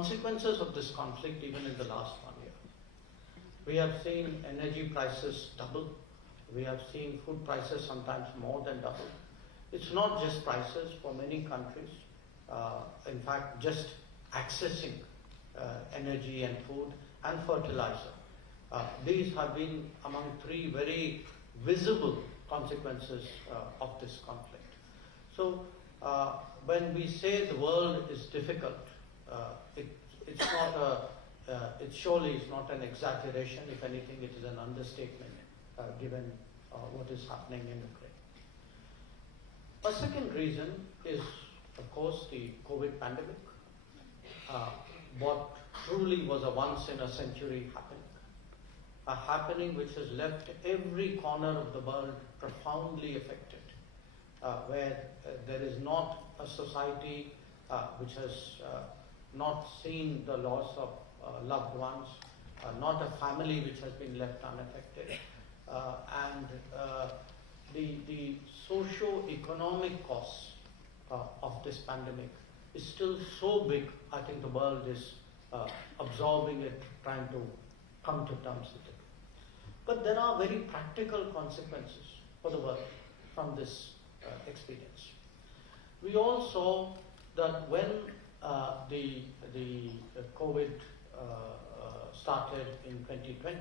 consequences of this conflict even in the last 1 year. We have seen energy prices double. We have seen food prices sometimes more than double. It's not just prices for many countries. In fact, just accessing energy and food and fertilizer. These have been among three very visible consequences of this conflict. So when we say the world is difficult, it's not it surely is not an exaggeration. If anything, it is an understatement given what is happening in Ukraine. A second reason is, of course, the COVID pandemic. What truly was a once-in-a-century happening. A happening which has left every corner of the world profoundly affected, where there is not a society which has not seen the loss of loved ones, not a family which has been left unaffected, and the socio-economic costs of this pandemic is still so big. I think the world is absorbing it, trying to come to terms with it. But there are very practical consequences for the world from this experience. We all saw that when the COVID started in 2020,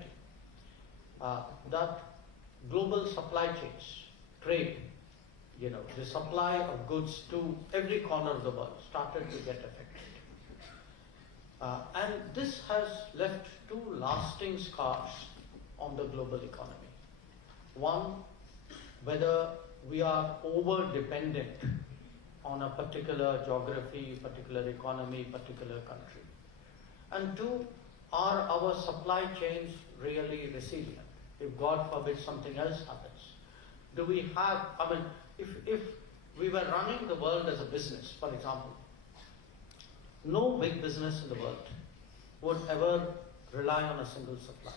that global supply chains, trade, the supply of goods to every corner of the world started to get affected. And this has left two lasting scars on the global economy. One, whether we are over-dependent on a particular geography, particular economy, particular country. And two, are our supply chains really resilient? If God forbid something else happens, do we have, if we were running the world as a business, for example, no big business in the world would ever rely on a single supply.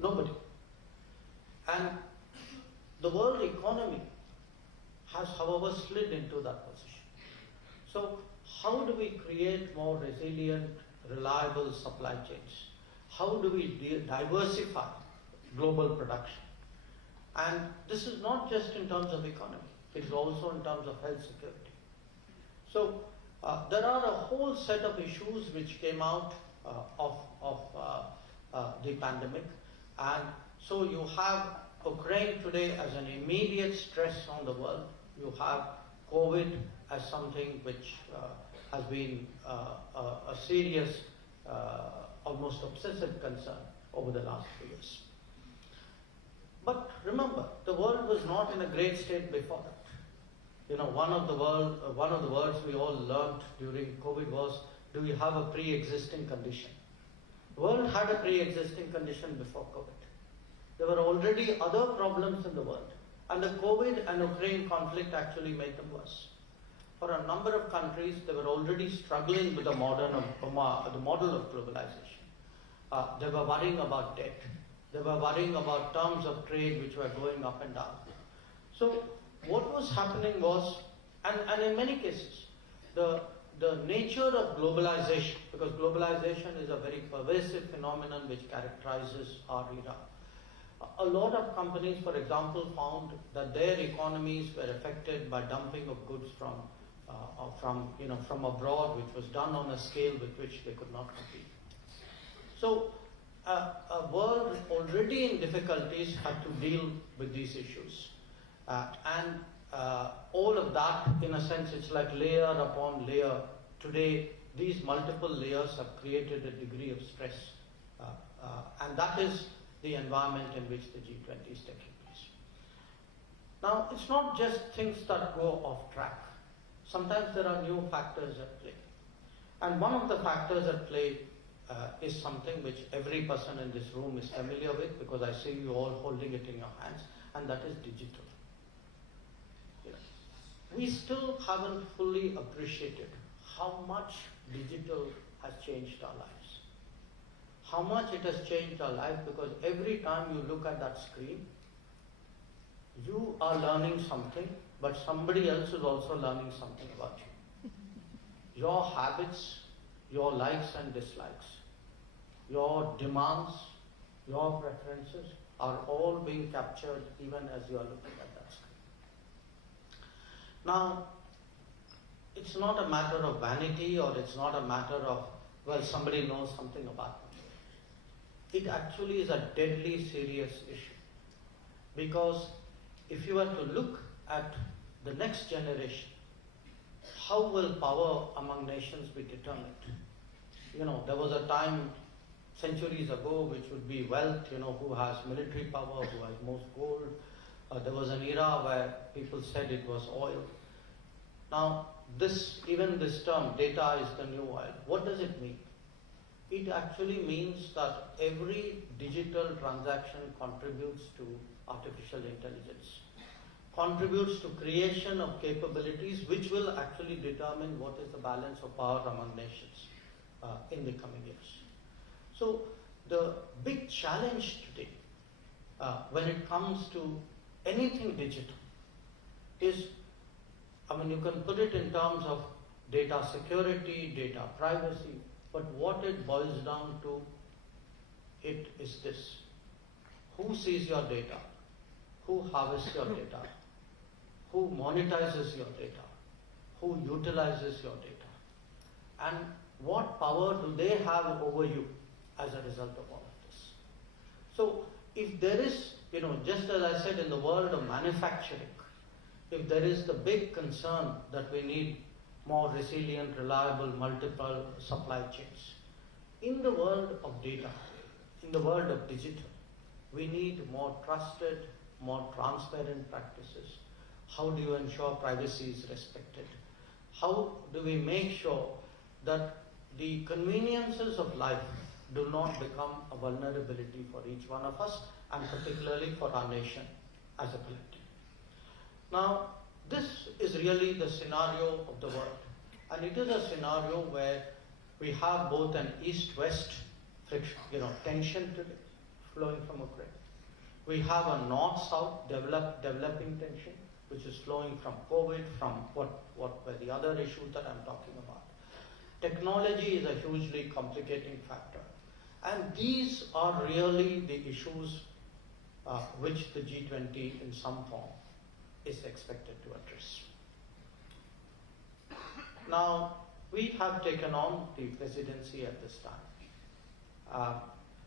Nobody. And the world economy has, however, slid into that position. So how do we create more resilient, reliable supply chains? How do we diversify global production? And this is not just in terms of economy, it is also in terms of health security. So there are a whole set of issues which came out of the pandemic. And so you have Ukraine today as an immediate stress on the world. You have COVID as something which has been a serious, almost obsessive concern over the last few years. But remember, the world was not in a great state before that. One of the words we all learned during COVID was, do we have a pre-existing condition? The world had a pre-existing condition before COVID. There were already other problems in the world, and the COVID and Ukraine conflict actually made them worse. For a number of countries, they were already struggling with the model of globalization. They were worrying about debt. They were worrying about terms of trade which were going up and down. So what was happening was, and in many cases, the nature of globalization, because globalization is a very pervasive phenomenon which characterizes our era. A lot of companies, for example, found that their economies were affected by dumping of goods from abroad, which was done on a scale with which they could not compete. So a world already in difficulties had to deal with these issues. And all of that, in a sense, it's like layer upon layer. Today, these multiple layers have created a degree of stress. And that is the environment in which the G20 is taking place. Now, it's not just things that go off track. Sometimes there are new factors at play. And one of the factors at play is something which every person in this room is familiar with, because I see you all holding it in your hands, and that is digital. We still haven't fully appreciated how much digital has changed our lives. How much it has changed our life, because every time you look at that screen, you are learning something, but somebody else is also learning something about you. Your habits, your likes and dislikes, your demands, your preferences are all being captured even as you are looking at that screen. Now, it's not a matter of vanity, or it's not a matter of, well, somebody knows something about me. It actually is a deadly serious issue. Because if you were to look at the next generation, how will power among nations be determined? There was a time centuries ago which would be wealth, who has military power, who has most gold. There was an era where people said it was oil. Now, even this term, data is the new oil, what does it mean? It actually means that every digital transaction contributes to artificial intelligence, contributes to creation of capabilities which will actually determine what is the balance of power among nations in the coming years. So the big challenge today when it comes to anything digital is, you can put it in terms of data security, data privacy, but what it boils down to, it is this: who sees your data, who harvests your data, who monetizes your data, who utilizes your data, and what power do they have over you as a result of all of this. So if there is, just as I said, in the world of manufacturing, if there is the big concern that we need more resilient, reliable, multiple supply chains, in the world of data, in the world of digital, we need more trusted, more transparent practices. How do you ensure privacy is respected? How do we make sure that the conveniences of life do not become a vulnerability for each one of us, and particularly for our nation as a collective? Now, this is really the scenario of the world, and it is a scenario where we have both an east-west friction, tension today flowing from Ukraine. We have a north-south developing tension, which is flowing from COVID, from what were the other issues that I'm talking about. Technology is a hugely complicating factor, and these are really the issues which the G20 in some form is expected to address. Now, we have taken on the presidency at this time,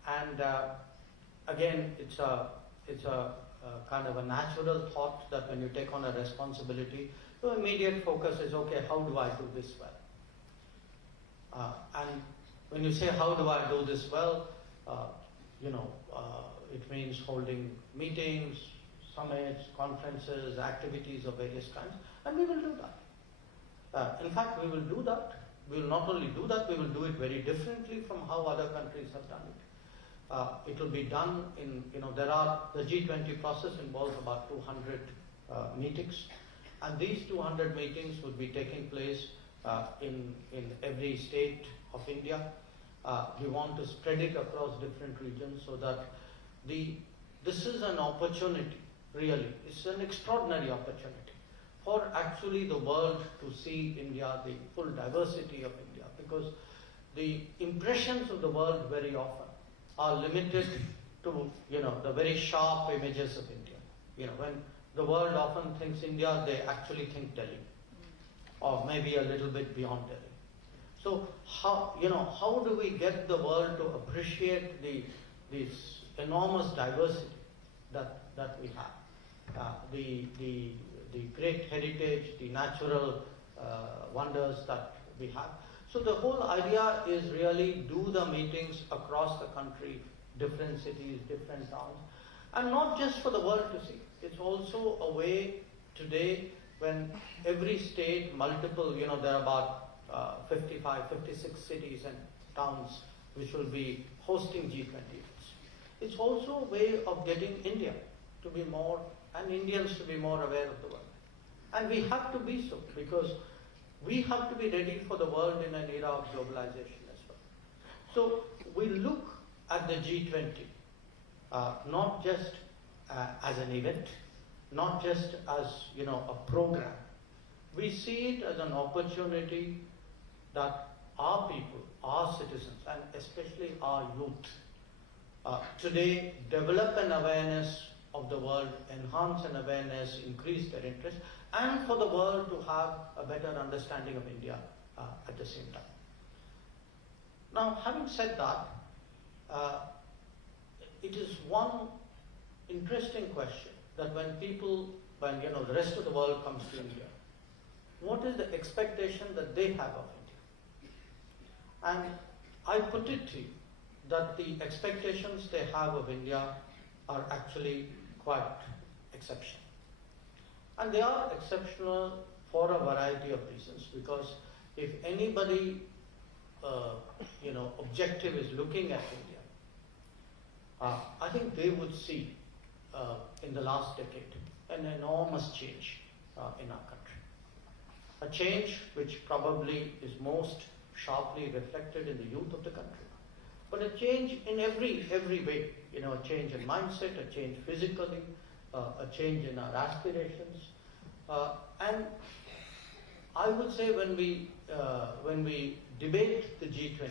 and again, it's a kind of a natural thought that when you take on a responsibility, your immediate focus is, okay, how do I do this well? And when you say, how do I do this well, it means holding meetings, summits, conferences, activities of various kinds, and we will do that. In fact, we will do that. We will not only do that, we will do it very differently from how other countries have done it. It will be done in, the G20 process involves about 200 meetings, and these 200 meetings will be taking place in every state of India. We want to spread it across different regions so that this is an opportunity, really. It's an extraordinary opportunity for actually the world to see India, the full diversity of India, because the impressions of the world very often are limited to, the very sharp images of India. When the world often thinks India, they actually think Delhi, or maybe a little bit beyond Delhi. So how do we get the world to appreciate this enormous diversity that we have, the great heritage, the natural wonders that we have? So the whole idea is really do the meetings across the country, different cities, different towns, and not just for the world to see. It's also a way today when every state, multiple, there are about 55, 56 cities and towns which will be hosting G20s. It's also a way of getting India to be more, and Indians to be more aware of the world. And we have to be so, because we have to be ready for the world in an era of globalization as well. So we look at the G20 not just as an event, not just as a program. We see it as an opportunity that our people, our citizens and especially our youth today develop an awareness of the world, enhance an awareness, increase their interest, and for the world to have a better understanding of India at the same time. Now, having said that, it is one interesting question that when the rest of the world comes to India, what is the expectation that they have of India? And I put it to you that the expectations they have of India are actually quite exceptional. And they are exceptional for a variety of reasons, because if anybody objective is looking at India, I think they would see in the last decade an enormous change in our country. A change which probably is most sharply reflected in the youth of the country, but a change in every way, a change in mindset, a change physically, a change in our aspirations. And I would say when we debate the G20,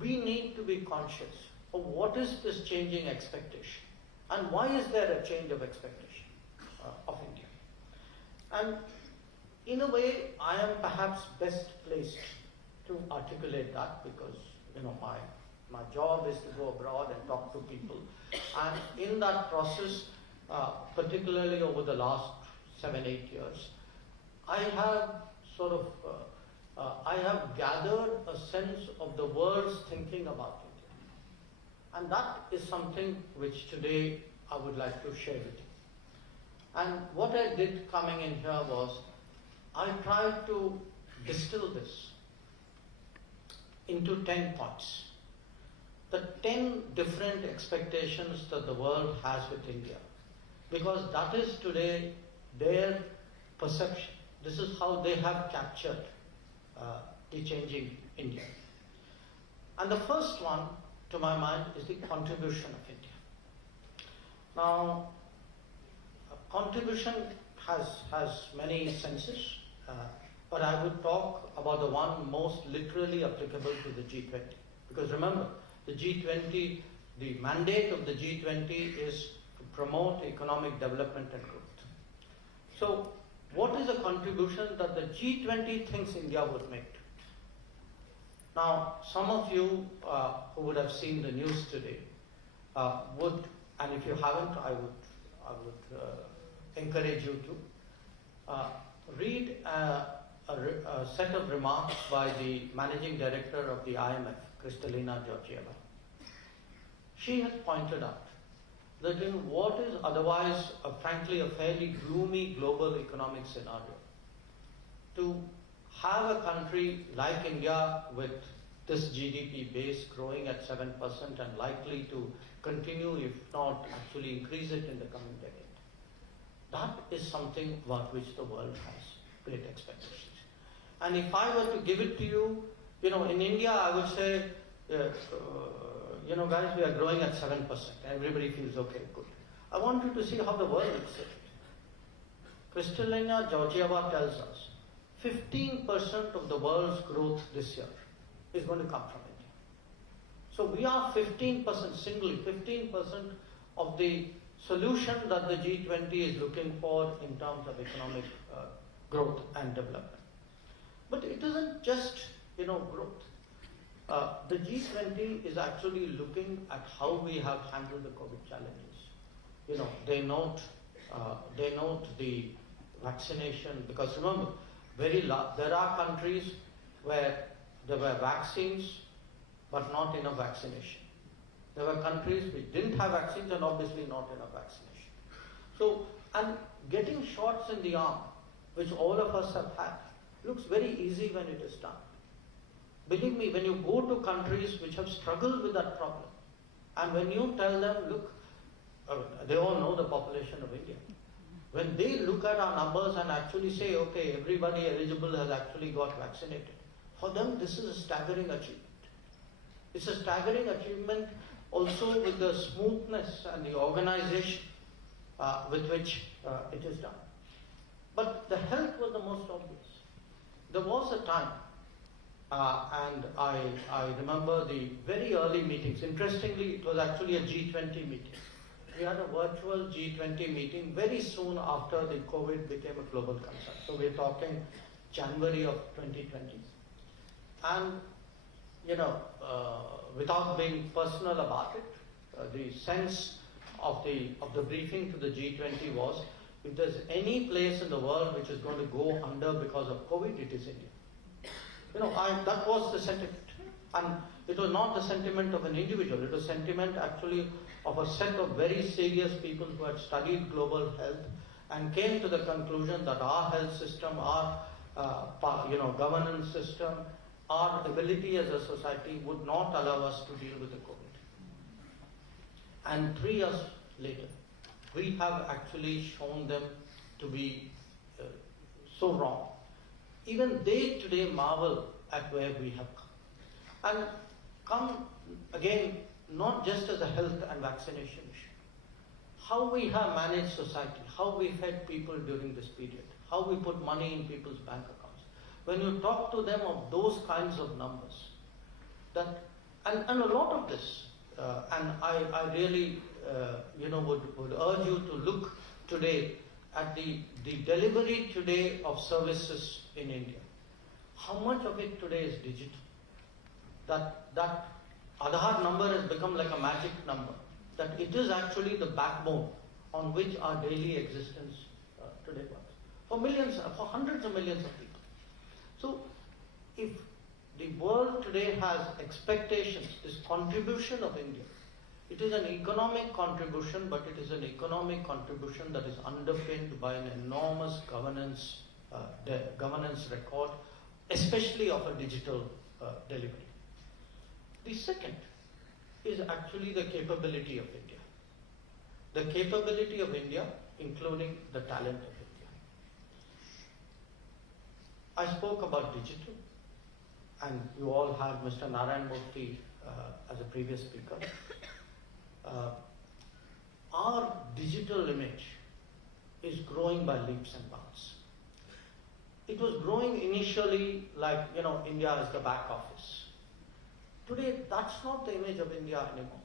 we need to be conscious of what is this changing expectation and why is there a change of expectation of India. And in a way, I am perhaps best placed to articulate that because my job is to go abroad and talk to people, and in that process, particularly over the last 7-8 years, I have I have gathered a sense of the world's thinking about India. And that is something which today I would like to share with you. And what I did coming in here was, I tried to distill this into 10 points. The 10 different expectations that the world has with India. Because that is today their perception. This is how they have captured the changing India. And the first one, to my mind, is the contribution of India. Now, contribution has many senses, but I would talk about the one most literally applicable to the G20. Because remember, the G20, the mandate of the G20 is to promote economic development and growth. So, what is the contribution that the G20 thinks India would make? Now, some of you who would have seen the news today would, and if you haven't, I would encourage you to read a set of remarks by the managing director of the IMF, Kristalina Georgieva. She has pointed out that in what is otherwise, frankly, a fairly gloomy global economic scenario, to have a country like India with this GDP base growing at 7% and likely to continue, if not actually increase it in the coming decade, that is something about which the world has great expectations. And if I were to give it to you, in India, I would say, guys, we are growing at 7%. Everybody feels okay, good. I want you to see how the world looks at it. Kristalina Georgieva tells us 15% of the world's growth this year is going to come from India. So we are 15%, 15% of the solution that the G20 is looking for in terms of economic growth and development. But it isn't just, growth. The G20 is actually looking at how we have handled the COVID challenges. They note the vaccination, because remember, there are countries where there were vaccines but not enough vaccination. There were countries which didn't have vaccines and obviously not enough vaccination. So, and getting shots in the arm, which all of us have had, looks very easy when it is done. Believe me, when you go to countries which have struggled with that problem, and when you tell them, look, they all know the population of India. When they look at our numbers and actually say, okay, everybody eligible has actually got vaccinated, for them this is a staggering achievement. It's a staggering achievement also with the smoothness and the organization with which it is done. But the health was the most obvious. There was a time And I remember the very early meetings. Interestingly, it was actually a G20 meeting. We had a virtual G20 meeting very soon after the COVID became a global concern. So we're talking January of 2020. And, without being personal about it, the sense of the briefing to the G20 was, if there's any place in the world which is going to go under because of COVID, it is India. That was the sentiment. And it was not the sentiment of an individual, it was sentiment actually of a set of very serious people who had studied global health and came to the conclusion that our health system, our governance system, our ability as a society would not allow us to deal with the COVID. And 3 years later, we have actually shown them to be so wrong. Even they today marvel at where we have come. And come again, not just as a health and vaccination issue. How we have managed society, how we fed people during this period, how we put money in people's bank accounts. When you talk to them of those kinds of numbers, and a lot of this, and I really would urge you to look today at the delivery today of services in India. How much of it today is digital? That Aadhaar number has become like a magic number. That it is actually the backbone on which our daily existence today works. For hundreds of millions of people. So, if the world today has expectations, this contribution of India, it is an economic contribution, but it is an economic contribution that is underpinned by an enormous governance record, especially of a digital delivery. The second is actually the capability of India. The capability of India, including the talent of India. I spoke about digital, and you all had Mr. Narayan Murthy as a previous speaker. Our digital image is growing by leaps and bounds. It was growing initially like, India is the back office. Today, that's not the image of India anymore.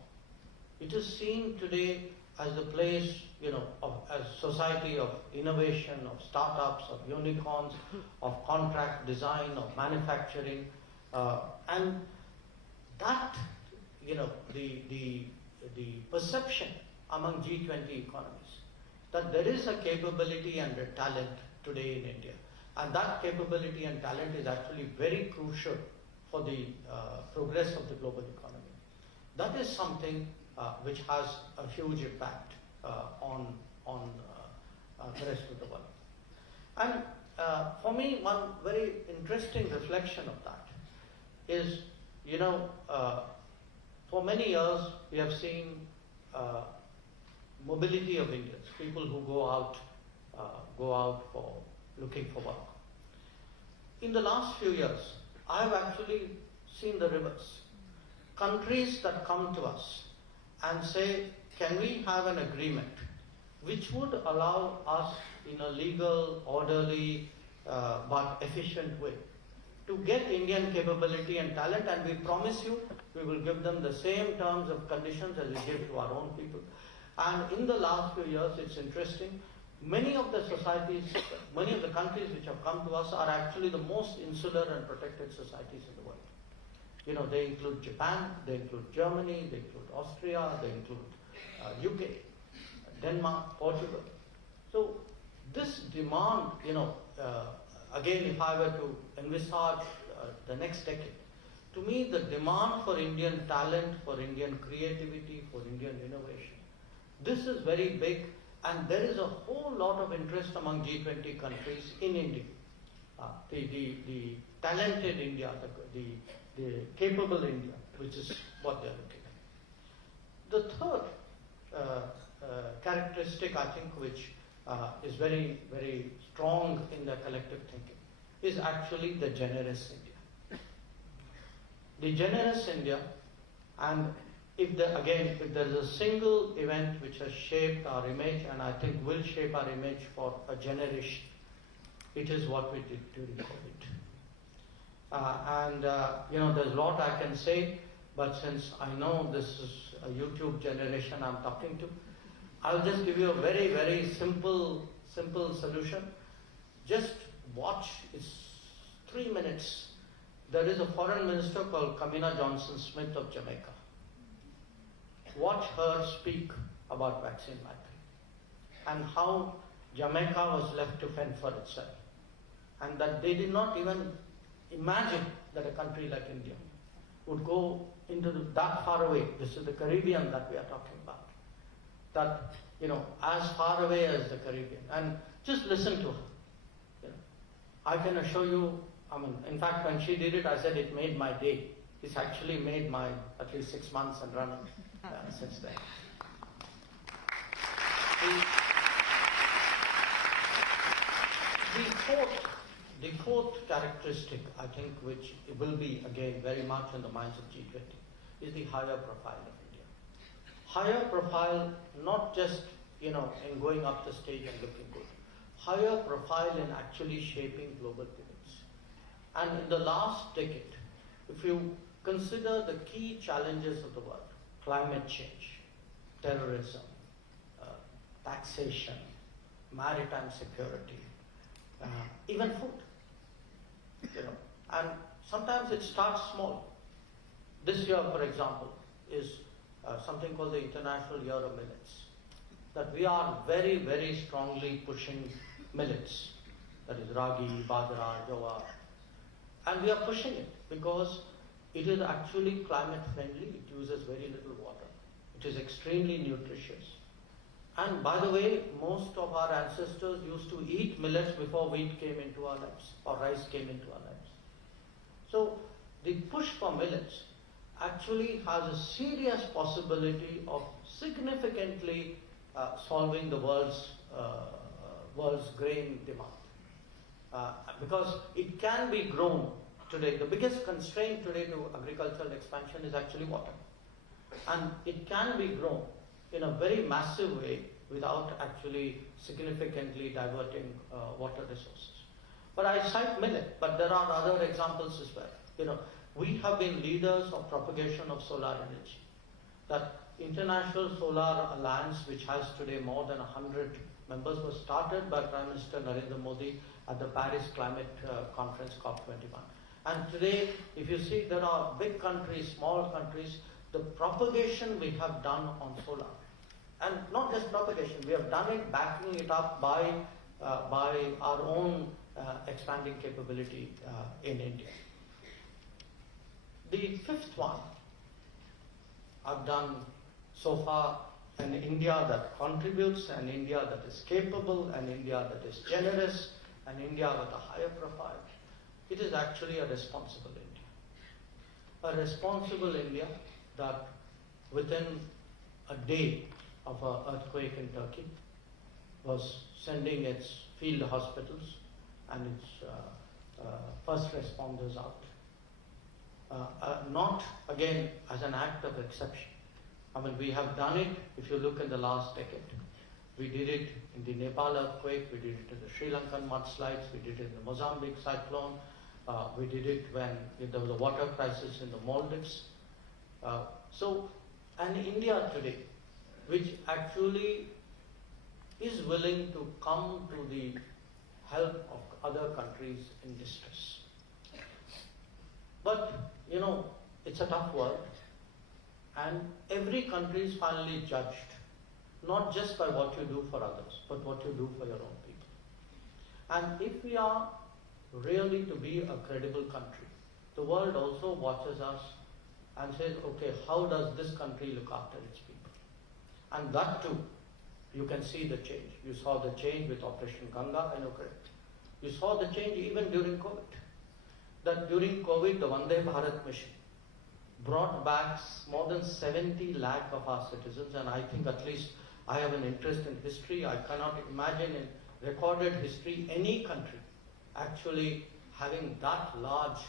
It is seen today as the place, as society of innovation, of startups, of unicorns, of contract design, of manufacturing, and that, the perception among G20 economies that there is a capability and a talent today in India. And that capability and talent is actually very crucial for the progress of the global economy. That is something which has a huge impact on the rest of the world. And for me, one very interesting reflection of that is, for many years we have seen mobility of Indians, people who go out for looking for work. In the last few years, I have actually seen the reverse. Countries that come to us and say, can we have an agreement which would allow us in a legal, orderly, but efficient way to get Indian capability and talent, and we promise you we will give them the same terms and conditions as we give to our own people. And in the last few years, it's interesting, many of the societies, many of the countries which have come to us are actually the most insular and protected societies in the world. They include Japan, they include Germany, they include Austria, they include UK, Denmark, Portugal. So this demand, again, if I were to envisage the next decade, to me the demand for Indian talent, for Indian creativity, for Indian innovation, this is very big, and there is a whole lot of interest among G20 countries in India. The talented India, the capable India, which is what they are looking at. The third characteristic, I think, which is very, very strong in the collective thinking, is actually the generous India. The generous India, and if there is a single event which has shaped our image, and I think will shape our image for a generation, it is what we did during COVID. There's a lot I can say, but since I know this is a YouTube generation I'm talking to, I'll just give you a very, very simple solution. Just watch, it's 3 minutes. There is a foreign minister called Kamina Johnson-Smith of Jamaica. Watch her speak about vaccine mandating and how Jamaica was left to fend for itself, and that they did not even imagine that a country like India would go into that far away. This is the Caribbean that we are talking about. That, as far away as the Caribbean. And just listen to her. I can assure you, in fact, when she did it, I said it made my day. It's actually made my at least 6 months and running since then. The fourth characteristic, I think, which will be, again, very much in the minds of G20, is the higher profile of India. Higher profile, not just, in going up the stage and looking good. Higher profile in actually shaping global pivots. And in the last decade, if you consider the key challenges of the world, climate change, terrorism, taxation, maritime security, even food, and sometimes it starts small. This year, for example, is something called the International Year of Millets, that we are very, very strongly pushing millets, that is ragi, bajra, jowar, and we are pushing it because it is actually climate friendly, it uses very little water, it is extremely nutritious. And by the way, most of our ancestors used to eat millets before wheat came into our lives, or rice came into our lives. So the push for millets actually has a serious possibility of significantly solving the world's grain demand. Because it can be grown today. The biggest constraint today to agricultural expansion is actually water. And it can be grown in a very massive way without actually significantly diverting water resources. But I cite millet, but there are other examples as well. We have been leaders of propagation of solar energy. That International Solar Alliance, which has today more than 100 members, was started by Prime Minister Narayan Murthy at the Paris Climate Conference COP21. And today, if you see, there are big countries, small countries, the propagation we have done on solar. And not just propagation, we have done it backing it up by our own expanding capability in India. The fifth one I've done so far, an India that contributes, an India that is capable, an India that is generous, an India with a higher profile. It is actually a responsible India. A responsible India that within a day of an earthquake in Turkey was sending its field hospitals and its first responders out. Not, again, as an act of exception. We have done it, if you look in the last decade. We did it in the Nepal earthquake, we did it in the Sri Lankan mudslides, we did it in the Mozambique cyclone, we did it when there was a water crisis in the Maldives. And India today, which actually is willing to come to the help of other countries in distress. But, it's a tough world, and every country is finally judged, not just by what you do for others, but what you do for your own people. And if we are really to be a credible country, the world also watches us and says, okay, how does this country look after its people? And that too, you can see the change. You saw the change with Operation Ganga and Ukraine. You saw the change even during COVID. That during COVID, the Vande Bharat mission brought back more than 70 lakh of our citizens, and I think at least I have an interest in history. I cannot imagine in recorded history any country actually having that large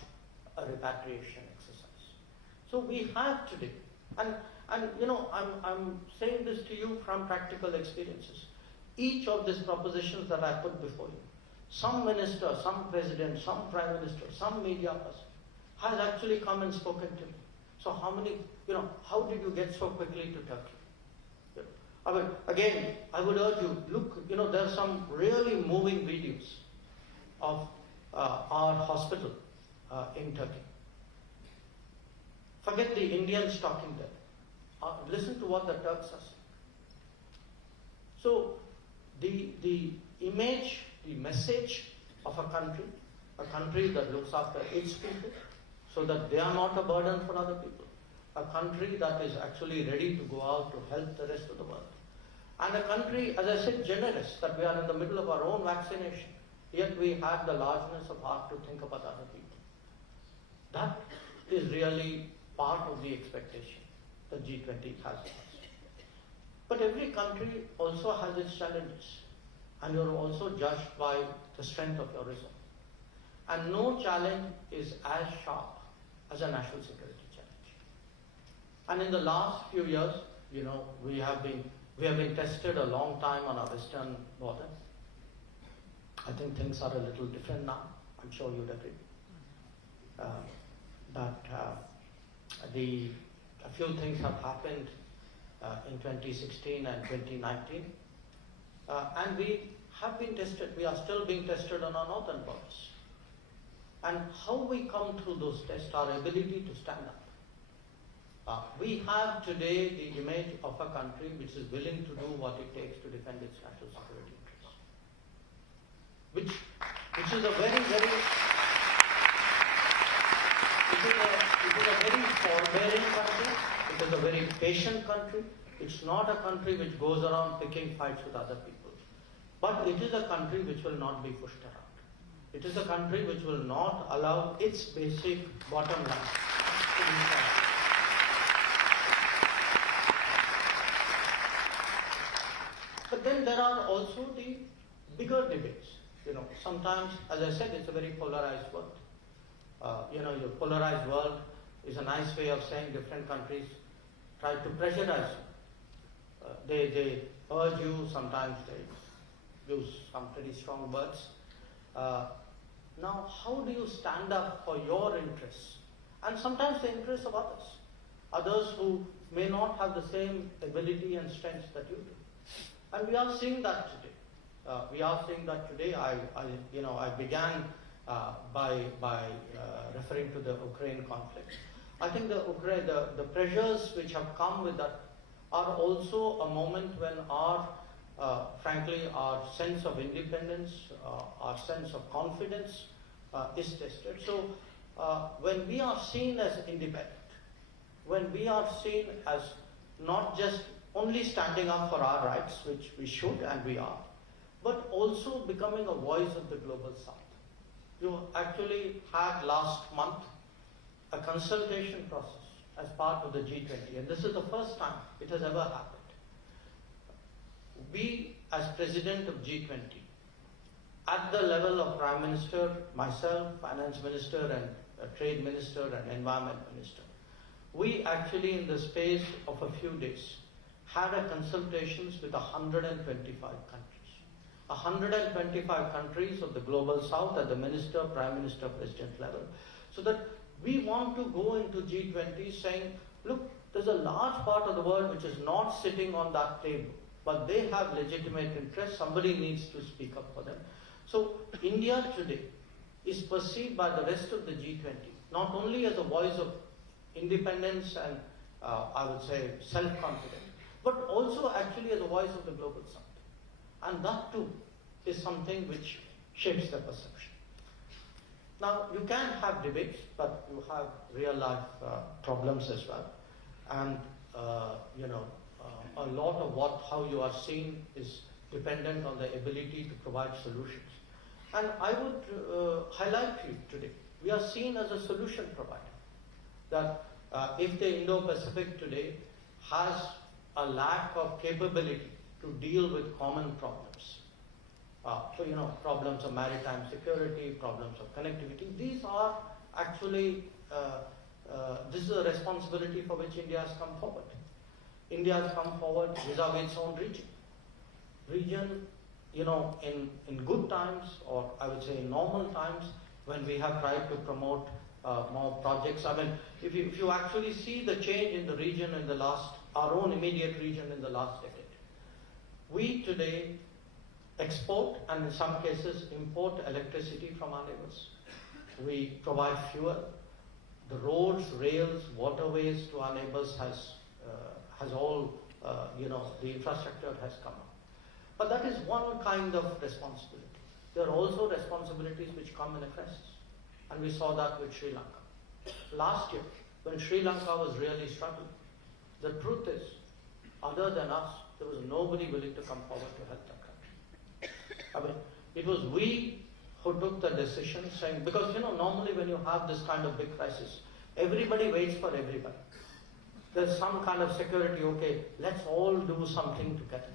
a repatriation exercise. So we have today, and I'm saying this to you from practical experiences. Each of these propositions that I put before you, some minister, some president, some prime minister, some media person has actually come and spoken to me. So how did you get so quickly to Turkey? I mean, again, I would urge you, look, there are some really moving videos of our hospital in Turkey. Forget the Indians talking there. Listen to what the Turks are saying. So, the image, the message of a country that looks after its people, so that they are not a burden for other people, a country that is actually ready to go out to help the rest of the world, and a country, as I said, generous, that we are in the middle of our own vaccination, yet we have the largeness of heart to think about other people. That is really part of the expectation that G20 has of us. But every country also has its challenges, and you're also judged by the strength of your resolve. And no challenge is as sharp as a national security challenge. And in the last few years, we have been tested a long time on our western border. I think things are a little different now. I'm sure you'd agree. A few things have happened in 2016 and 2019, and we have been tested. We are still being tested on our northern borders. And how we come through those tests, our ability to stand up. We have today the image of a country which is willing to do what it takes to defend its national security interests, which is a very, very, it is a very forbearing country. It is a very patient country. It's not a country which goes around picking fights with other people. But it is a country which will not be pushed around. It is a country which will not allow its basic bottom line to be found. But then there are also the bigger debates. Sometimes, as I said, it's a very polarized world. Your polarized world is a nice way of saying different countries try to pressurize you. They urge you, sometimes they use some pretty strong words. Now, how do you stand up for your interests? And sometimes the interests of others who may not have the same ability and strength that you do. And we are seeing that today. I began by referring to the Ukraine conflict. I think the pressures which have come with that are also a moment when frankly, our sense of independence, our sense of confidence is tested. So, when we are seen as independent, when we are seen as not just only standing up for our rights, which we should and we are, but also becoming a voice of the global south. You actually had last month a consultation process as part of the G20, and this is the first time it has ever happened. We, as president of G20, at the level of Prime Minister, myself, Finance Minister, and Trade Minister, and Environment Minister, we actually, in the space of a few days, had a consultations with 125 countries. 125 countries of the global south at the Minister, Prime Minister, President level, so that we want to go into G20 saying, look, there's a large part of the world which is not sitting on that table, but they have legitimate interests. Somebody needs to speak up for them. So India today is perceived by the rest of the G20 not only as a voice of independence and I would say self-confidence, but also actually as a voice of the global south. And that too is something which shapes the perception. Now, you can have debates, but you have real life problems as well. And a lot of how you are seen is dependent on the ability to provide solutions. And I would highlight to you today, we are seen as a solution provider. That if the Indo-Pacific today has a lack of capability to deal with common problems, problems of maritime security, problems of connectivity, these are actually, this is a responsibility for which India has come forward. India has come forward vis-a-vis its own region, in good times, or I would say in normal times, when we have tried to promote more projects. I mean, if you actually see the change in the region in the last, our own immediate region in the last decade, we today export and in some cases import electricity from our neighbors. We provide fuel. The roads, rails, waterways to our neighbors has all, the infrastructure has come up. But that is one kind of responsibility. There are also responsibilities which come in a crisis. And we saw that with Sri Lanka. Last year, when Sri Lanka was really struggling, the truth is, other than us, there was nobody willing to come forward to help that country. I mean, it was we who took the decision saying, because normally when you have this kind of big crisis, everybody waits for everybody. There's some kind of security, okay, let's all do something together.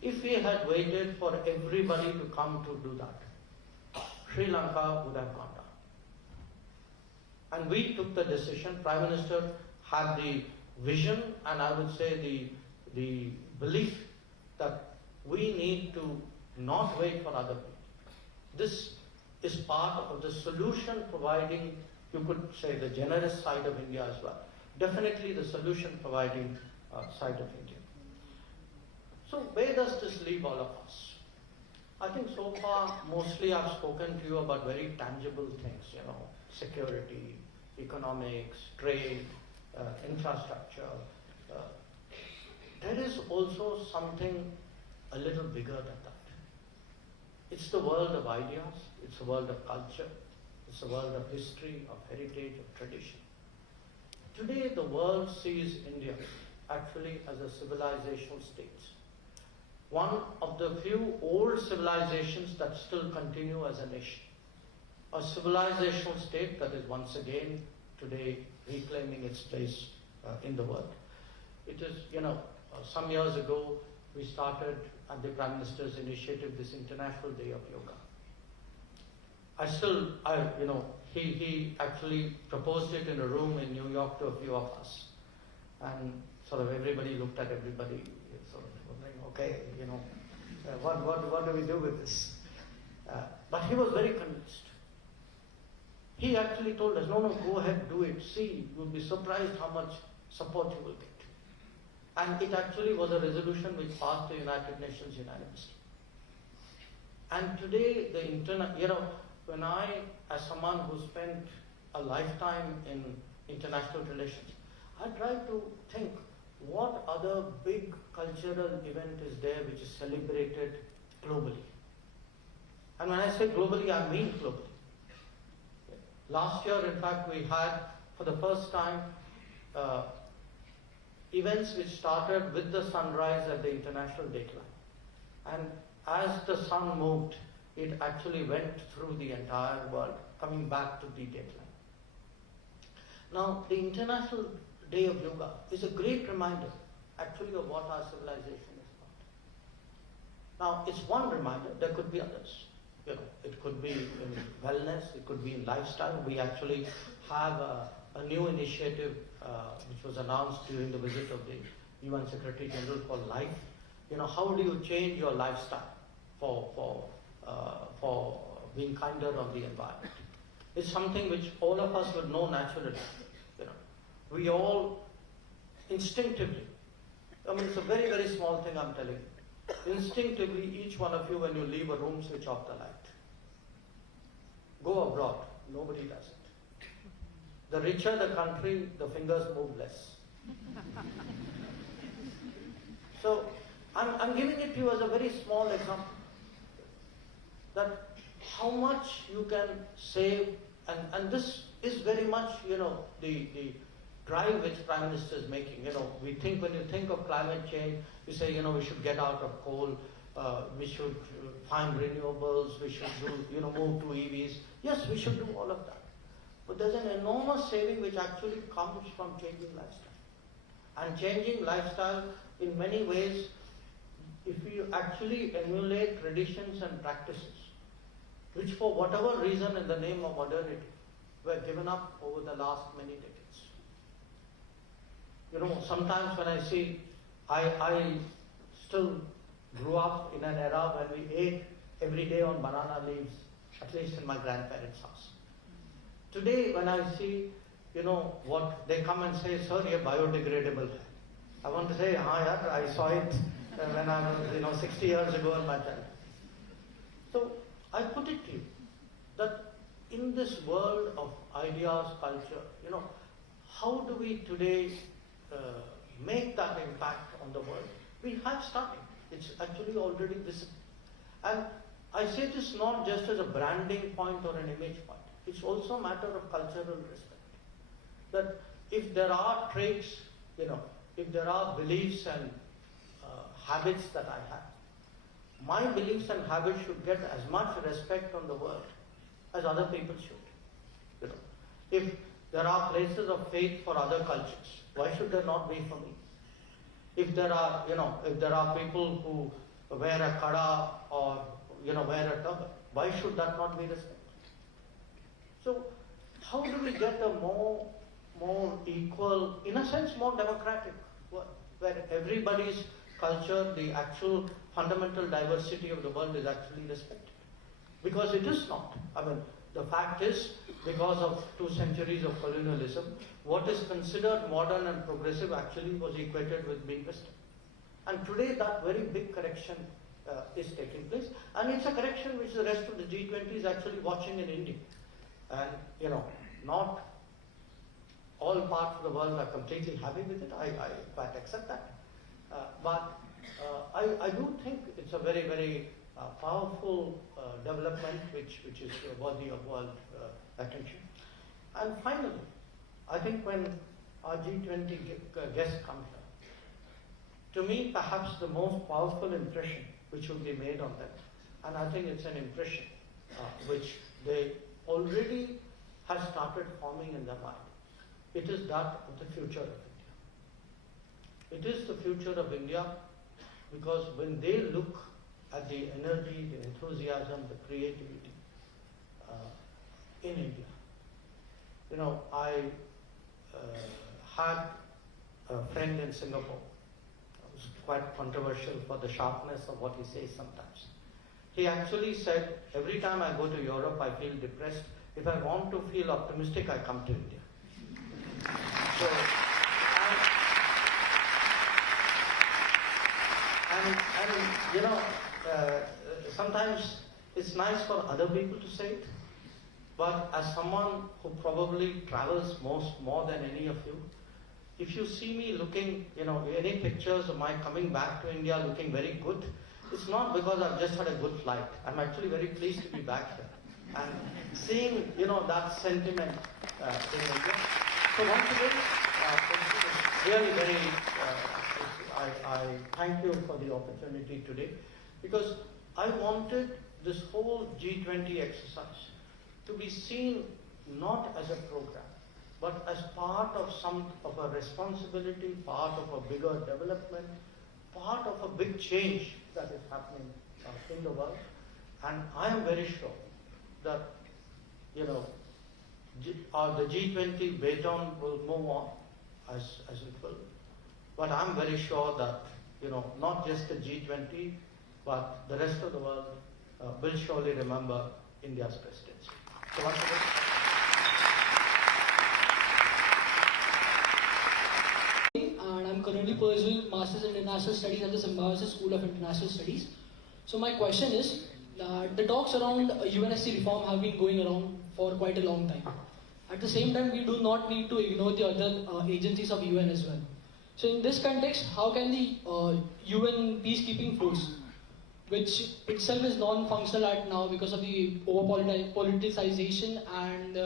If we had waited for everybody to come to do that, Sri Lanka would have gone down. And we took the decision. Prime Minister had the vision and I would say the belief that we need to not wait for other people. This is part of the solution providing, you could say, the generous side of India as well. Definitely the solution providing side of India. So where does this leave all of us? I think so far mostly I've spoken to you about very tangible things, security, economics, trade, infrastructure. There is also something a little bigger than that. It's the world of ideas, it's the world of culture, it's the world of history, of heritage, of tradition. Today the world sees India actually as a civilizational state. One of the few old civilizations that still continue as a nation. A civilizational state that is once again today reclaiming its place in the world. It is, some years ago we started at the Prime Minister's initiative this International Day of Yoga. He actually proposed it in a room in New York to a few of us. And sort of everybody looked at everybody, sort of wondering, okay, what do we do with this? But he was very convinced. He actually told us, no, go ahead, do it. See, you'll be surprised how much support you will get. And it actually was a resolution which passed the United Nations unanimously. And today, when I, as someone who spent a lifetime in international relations, I try to think what other big cultural event is there which is celebrated globally. And when I say globally, I mean globally. Last year, in fact, we had, for the first time, events which started with the sunrise at the international dateline. And as the sun moved, it actually went through the entire world, coming back to the dateline. Now, the International Day of Yoga is a great reminder, actually, of what our civilization is about. Now, it's one reminder, there could be others. It could be in wellness, it could be in lifestyle. We actually have a new initiative which was announced during the visit of the UN Secretary General called LIFE. How do you change your lifestyle for being kinder on the environment? It's something which all of us would know naturally. We all instinctively, it's a very, very small thing I'm telling you. Instinctively, each one of you, when you leave a room, switch off the light. Go abroad. Nobody does it. The richer the country, the fingers move less. So, I'm giving it to you as a very small example. That how much you can save, and this is very much, the drive which Prime Minister is making. We think, when you think of climate change, we say, we should get out of coal, we should find renewables, we should move to EVs. Yes, we should do all of that. But there's an enormous saving which actually comes from changing lifestyle. And changing lifestyle in many ways, if we actually emulate traditions and practices, which for whatever reason in the name of modernity were given up over the last many decades. Sometimes when I see, I still grew up in an era when we ate every day on banana leaves, at least in my grandparents' house. Today, when I see, what they come and say, sir, ये biodegradable है. I want to say, हाँ यार, I saw it when I was, 60 years ago in my time. So I put it to you that in this world of ideas, culture, how do we today make that impact on the world? We have started. It's actually already visible. And I say this not just as a branding point or an image point. It's also a matter of cultural respect. That if there are traits, if there are beliefs and habits that I have, my beliefs and habits should get as much respect on the world as other people should. If there are places of faith for other cultures, why should there not be for me? If there are, if there are people who wear a kada or, wear a turban, why should that not be respected? So, how do we get a more equal, in a sense, more democratic world, where everybody's culture, the actual fundamental diversity of the world is actually respected? Because it is not. The fact is, because of 2 centuries of colonialism, what is considered modern and progressive actually was equated with being Western. And today that very big correction is taking place. And it's a correction which the rest of the G20 is actually watching in India. And, not all parts of the world are completely happy with it. I quite accept that. But I do think it's a very, very powerful development which is worthy of world attention. And finally, I think when our G20 guests come here, to me perhaps the most powerful impression which will be made on them, and I think it's an impression which they already have started forming in their mind, it is that of the future of India. It is the future of India because when they look at the energy, the enthusiasm, the creativity in India. I had a friend in Singapore. It was quite controversial for the sharpness of what he says sometimes. He actually said, every time I go to Europe, I feel depressed. If I want to feel optimistic, I come to India. So, sometimes it's nice for other people to say it, but as someone who probably travels more than any of you, if you see me looking, any pictures of my coming back to India looking very good, it's not because I've just had a good flight. I'm actually very pleased to be back here. And seeing, that sentiment in India. So once again, it's really very, I thank you for the opportunity today, because I wanted this whole G20 exercise to be seen not as a program, but as part of a responsibility, part of a bigger development, part of a big change that is happening in the world. And I am very sure that, the G20 baton will move on as it will. But I'm very sure that, not just the G20, but the rest of the world will surely remember India's presidency. So once again, and I'm currently pursuing Masters in International Studies at the Symbiosis School of International Studies. So my question is, the talks around UNSC reform have been going around for quite a long time. At the same time, we do not need to ignore the other agencies of UN as well. So in this context, how can the UN peacekeeping force, which itself is non-functional at now because of the over-politicization and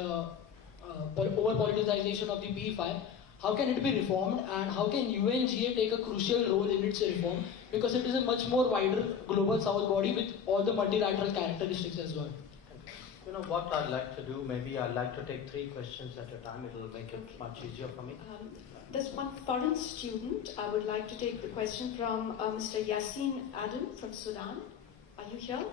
over-politicization of the PE5, how can it be reformed, and how can UNGA take a crucial role in its reform, because it is a much more wider global south body with all the multilateral characteristics as well? What I'd like to do, maybe I'd like to take 3 questions at a time. It will make it much easier for me. There's one foreign student. I would like to take the question from Mr. Yasin Adam from Sudan. Are you here?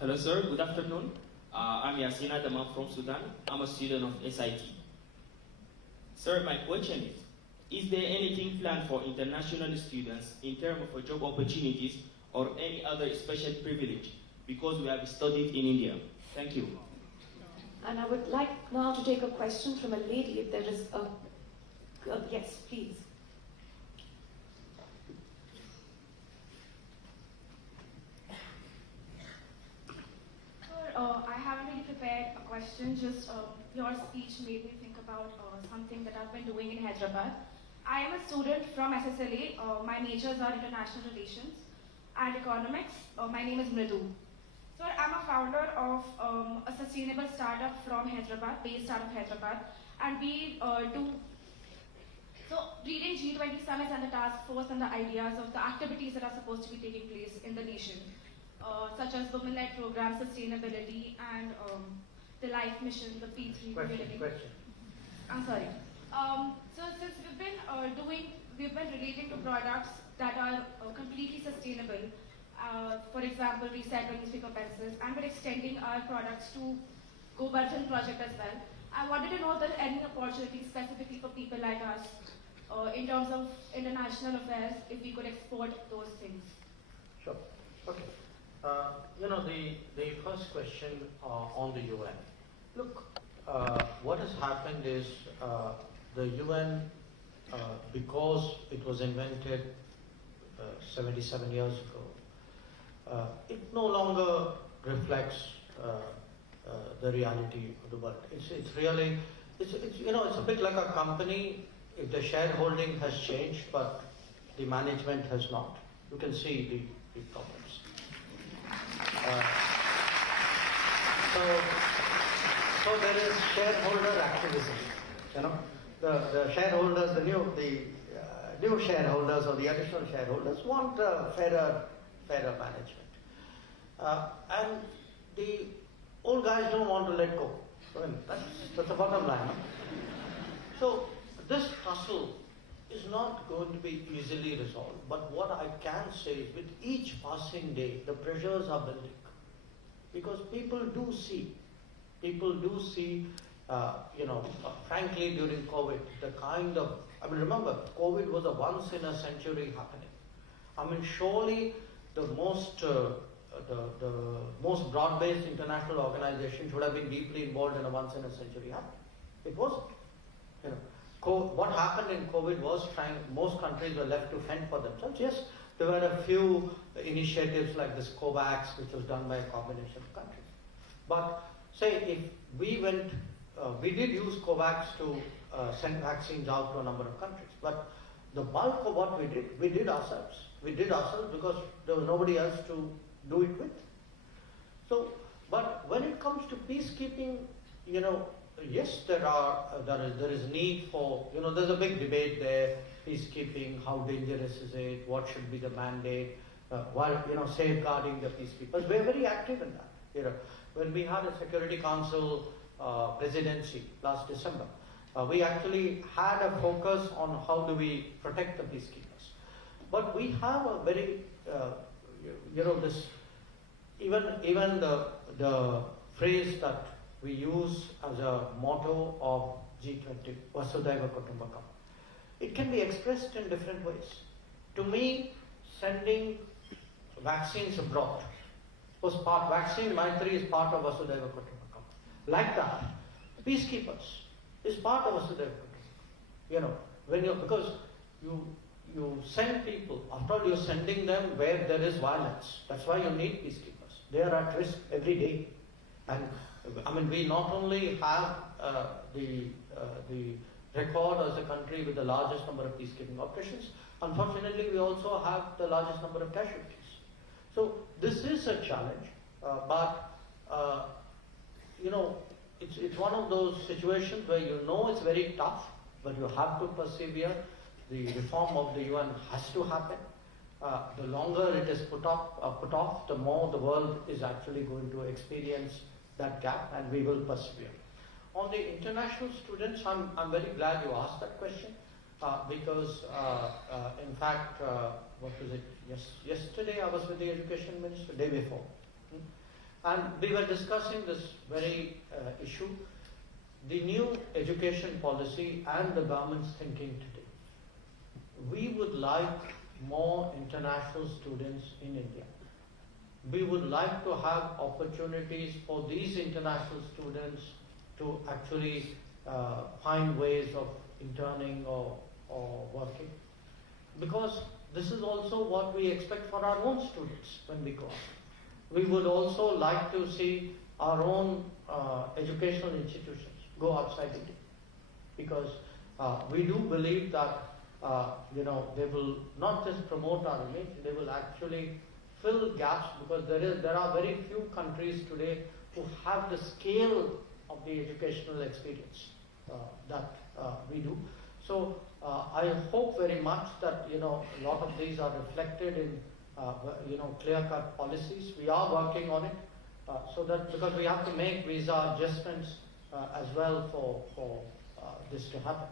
Hello, sir. Good afternoon. I'm Yasin Adam from Sudan. I'm a student of SIT. Sir, my question is there anything planned for international students in terms of job opportunities or any other special privilege because we have studied in India? Thank you. And I would like now to take a question from a lady, if there is a... yes, please. I haven't really prepared a question, just your speech made me think about something that I've been doing in Hyderabad. I am a student from SSLA. My majors are international relations and economics. My name is Mridu. So I'm a founder of a sustainable startup from Hyderabad, based out of Hyderabad, and we do leading G20 summits and the task force and the ideas of the activities that are supposed to be taking place in the nation, such as women-led programs, sustainability, and the life mission, the P3 community. I'm sorry. So since we've been relating to products that are completely sustainable. For example, recycled newspaper pencils, and we're extending our products to Go Bartan project as well. I wanted to know if there are any opportunities specifically for people like us in terms of international affairs, if we could export those things. Sure. Okay. The first question on the UN. Look, what has happened is the UN, because it was invented 77 years ago, it no longer reflects the reality of the world. It's really, it's a bit like a company. If the shareholding has changed, but the management has not, you can see the problems. So there is shareholder activism. The shareholders, the new shareholders or the additional shareholders want fairer management, and the old guys don't want to let go. I mean, that's the bottom line. So this tussle is not going to be easily resolved. But what I can say is, with each passing day, the pressures are building, because people do see, frankly, during COVID, the kind of, remember, COVID was a once in a century happening. Surely the most broad-based international organization should have been deeply involved in a once in a century happening. It wasn't. What happened in COVID was most countries were left to fend for themselves. Yes, there were a few initiatives like this COVAX, which was done by a combination of countries. But say if we did use COVAX to send vaccines out to a number of countries. But the bulk of what we did ourselves. We did ourselves because there was nobody else to do it with. So, but when it comes to peacekeeping, yes, there is need for, there's a big debate there, peacekeeping, how dangerous is it, what should be the mandate, while, safeguarding the peacekeepers. We're very active in that. When we had a Security Council presidency last December, we actually had a focus on how do we protect the peacekeepers. But we have a very, this, even the phrase that we use as a motto of G20, Vasudhaiva Kutumbakam. It can be expressed in different ways. To me, sending vaccines abroad was vaccine Maitri is part of Vasudhaiva Kutumbakam. Like that, peacekeepers is part of Vasudhaiva Kutumbakam. Because you send people, after all you're sending them where there is violence. That's why you need peacekeepers. They are at risk every day. And we not only have the record as a country with the largest number of peacekeeping operations, unfortunately we also have the largest number of casualties. So this is a challenge, but it's one of those situations where it's very tough, but you have to persevere. The reform of the UN has to happen. The longer it is put off, the more the world is actually going to experience that gap, and we will persevere. On the international students, I'm very glad you asked that question, because in fact, what was it? Yesterday I was with the education minister, day before, and we were discussing this very issue, the new education policy and the government's thinking today. We would like more international students in India. We would like to have opportunities for these international students to actually find ways of interning or working. Because this is also what we expect for our own students when we go out. We would also like to see our own educational institutions go outside India. Because we do believe that they will not just promote our image, they will actually fill gaps, because there are very few countries today who have the scale of the educational experience that we do. So I hope very much that a lot of these are reflected in clear-cut policies. We are working on it, so that because we have to make visa adjustments as well for this to happen.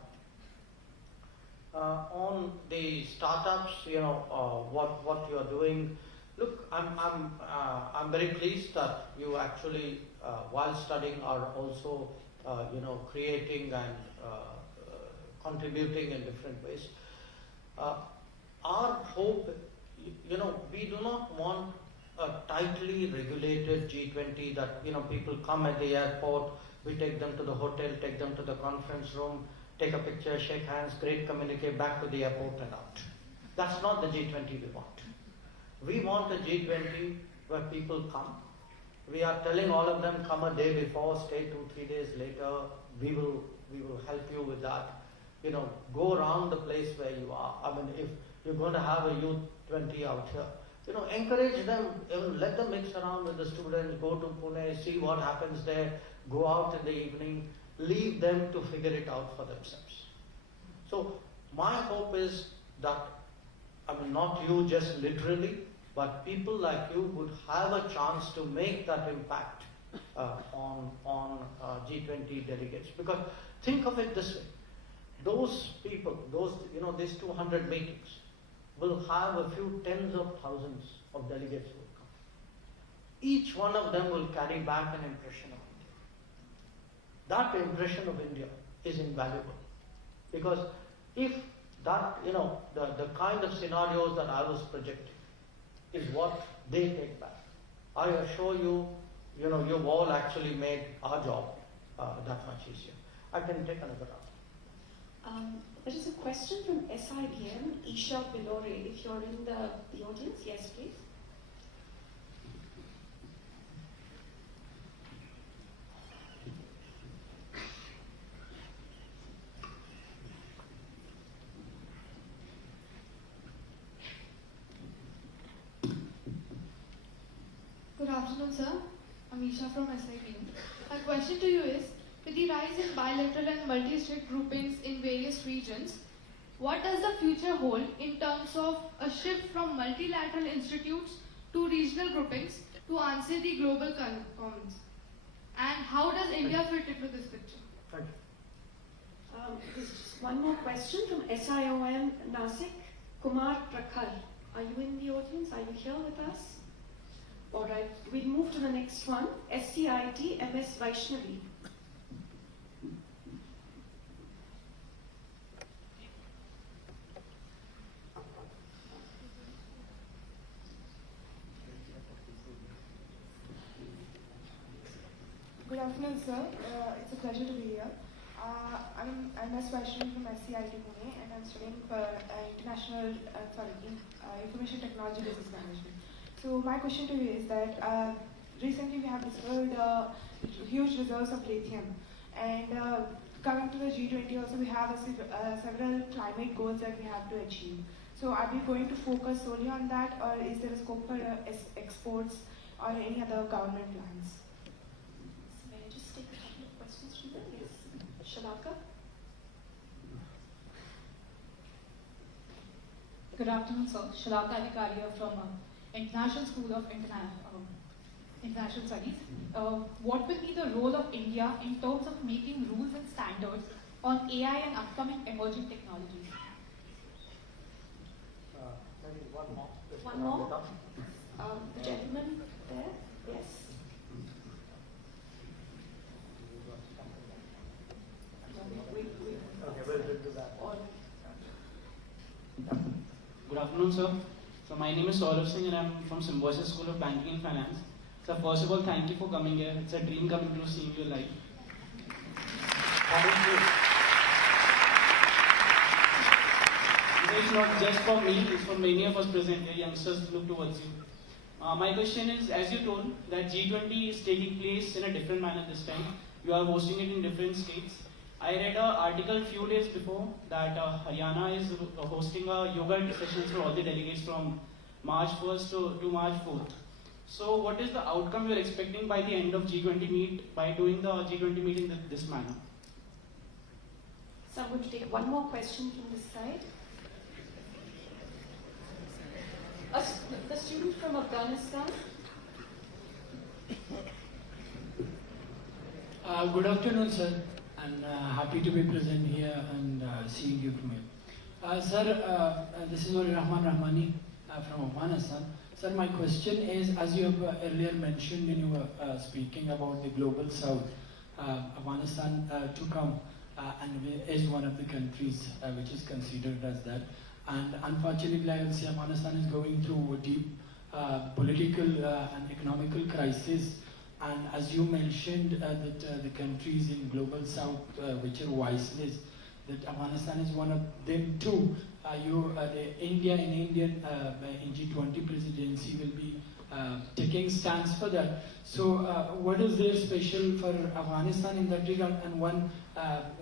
On the startups, what you are doing. Look, I'm very pleased that you actually, while studying, are also creating and contributing in different ways. Our hope, we do not want a tightly regulated G20 that people come at the airport, we take them to the hotel, take them to the conference room, take a picture, shake hands, great, communicate, back to the airport and out. That's not the G20 we want. We want a G20 where people come. We are telling all of them, come a day before, stay 2-3 days later. We will help you with that. Go around the place where you are. I mean, if you're going to have a youth 20 out here, encourage them, let them mix around with the students, go to Pune, see what happens there, go out in the evening, leave them to figure it out for themselves. So my hope is that, not you just literally, but people like you would have a chance to make that impact on G20 delegates. Because think of it this way, those people, these 200 meetings will have a few tens of thousands of delegates who will come. Each one of them will carry back an impression of India. That impression of India is invaluable. Because if that, the kind of scenarios that I was projecting is what they take back, I assure you, you've all actually made our job that much easier. I can take another round. There is a question from SIBM, Isha Bilore. If you're in the audience, yes, please. Good afternoon, sir. I'm Isha from SIBM. My question to you is, with the rise in bilateral and multi-state groupings in various regions, what does the future hold in terms of a shift from multilateral institutes to regional groupings to answer the global commons? And how does India fit into this picture? Thank you. There's just one more question from SIOM Nasik, Kumar Prakhar. Are you in the audience? Are you here with us? All right, we'll move to the next one. SCIT MS Vaishnavi. Good afternoon, sir. It's a pleasure to be here. I'm MS Vaishnavi from SCIT Pune, and I'm studying for Information Technology Business Management. So my question to you is that recently we have discovered huge reserves of lithium, and coming to the G20 also we have several climate goals that we have to achieve. So are we going to focus solely on that, or is there a scope for exports or any other government plans? May I just take a couple of questions from them? Yes. Shalaka? Good afternoon, sir. Shalaka Adhikaria from International School of International Studies. What will be the role of India in terms of making rules and standards on AI and upcoming emerging technologies? Maybe one more. One more? The gentleman there? Yes. Okay, we'll do that. Or Good afternoon, sir. So my name is Saurav Singh and I'm from Symbiosis School of Banking and Finance. So first of all, thank you for coming here. It's a dream coming true seeing you live. Thank you. It's not just for me, it's for many of us present here. Youngsters look towards you. My question is, as you told, that G20 is taking place in a different manner this time. You are hosting it in different states. I read an article a few days before that Haryana is hosting a yoga sessions for all the delegates from March 1st to March 4th. So what is the outcome you are expecting by the end of G20 meet by doing the G20 meeting in this manner? So I'm going to take one more question from this side. A student from Afghanistan. Good afternoon, sir, and happy to be present here and seeing you from here. Sir, this is Rahman Rahmani from Afghanistan. Sir, my question is, as you have earlier mentioned when you were speaking about the global south, Afghanistan to come and is one of the countries which is considered as that. And unfortunately, I will say Afghanistan is going through a deep political and economical crisis. And as you mentioned, that the countries in global south which are voiceless, that Afghanistan is one of them too. India in G20 presidency will be taking stance for that. So what is there special for Afghanistan in that regard? And one